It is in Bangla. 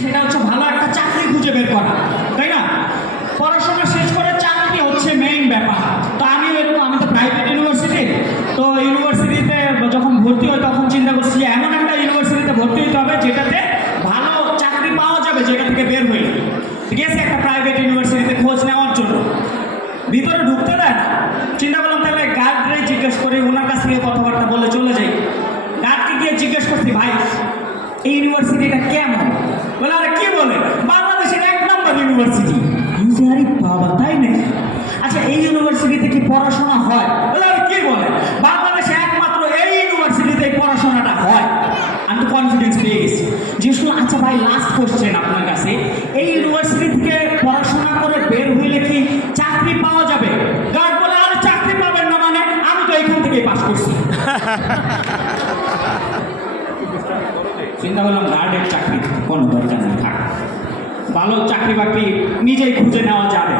সেটা হচ্ছে ভালো একটা চাকরি খুঁজে বের করা, তাই না? পড়াশোনা শেষ করে চাকরি হচ্ছে মেইন ব্যাপার। তো আমি আমি তো প্রাইভেট ইউনিভার্সিটি তো ইউনিভার্সিটিতে যখন ভর্তি হয় তখন চিন্তা করছি যে এমন একটা ইউনিভার্সিটিতে ভর্তি হতে হবে যেটাতে ভালো চাকরি পাওয়া যাবে, যেটা থেকে বের হয়ে আছে, একটা প্রাইভেট ইউনিভার্সিটিতে খোঁজ নেওয়ার জন্য। ভিতরে ঢুকতে দেয় চিন্তা করলাম তাহলে গার্ডরে জিজ্ঞেস করি, ওনার কাছ থেকে কথাবার্তা বলে চলে যাই। গার্ডকে গিয়ে জিজ্ঞেস করছি, ভাই, এই ইউনিভার্সিটিটা কেমন বলে আরে কি বলে বাংলাদেশের এক নম্বর ইউনিভার্সিটি আরে বাবা তাই নাকি? আচ্ছা এই ইউনিভার্সিটিতে কি পড়াশোনা হয়? বলে আরে কি বলে? বাংলাদেশে একমাত্র এই ইউনিভার্সিটিতে পড়াশোনাটা হয়। আমি তো কনফিডেন্স পেয়ে গেছি। জিজ্ঞেস আচ্ছা ভাই লাস্ট কোশ্চেন আপনার কাছে। এই ইউনিভার্সিটি থেকে পড়াশোনা করে বের হইলে কি চাকরি পাওয়া যাবে? গার্ড বলে আর চাকরি পাবেন না মানে আমি তো এখান থেকেই পাস করছি। চিন্তা করলাম গার্ডের চাকরি কোনো দরকার নেই। থাক। ভালো চাকরি বাকরি নিজেই খুঁজে নেওয়া যাবে।